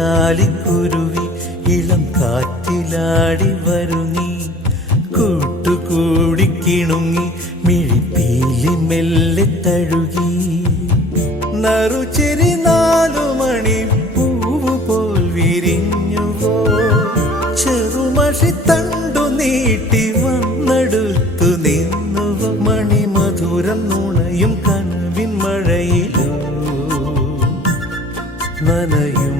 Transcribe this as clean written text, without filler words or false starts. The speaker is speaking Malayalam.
കുഞ്ഞാലിക്കുരുവി ഇളം കാറ്റിലാടി വരുന്നീ കൂട്ടുകൂടി കിണുങ്ങി മിഴിപ്പീലി മെല്ലെ തഴുകി നറുചെരി 4 മണി പൂവ് പോൽ വിരിഞ്ഞുവോ ചെറുമഷി തണ്ടു നീട്ടി വന്നെടുത്തു നിന്നുവോ മണിമധുരം നുണയും കനവിൻ മഴയിലോ നനയും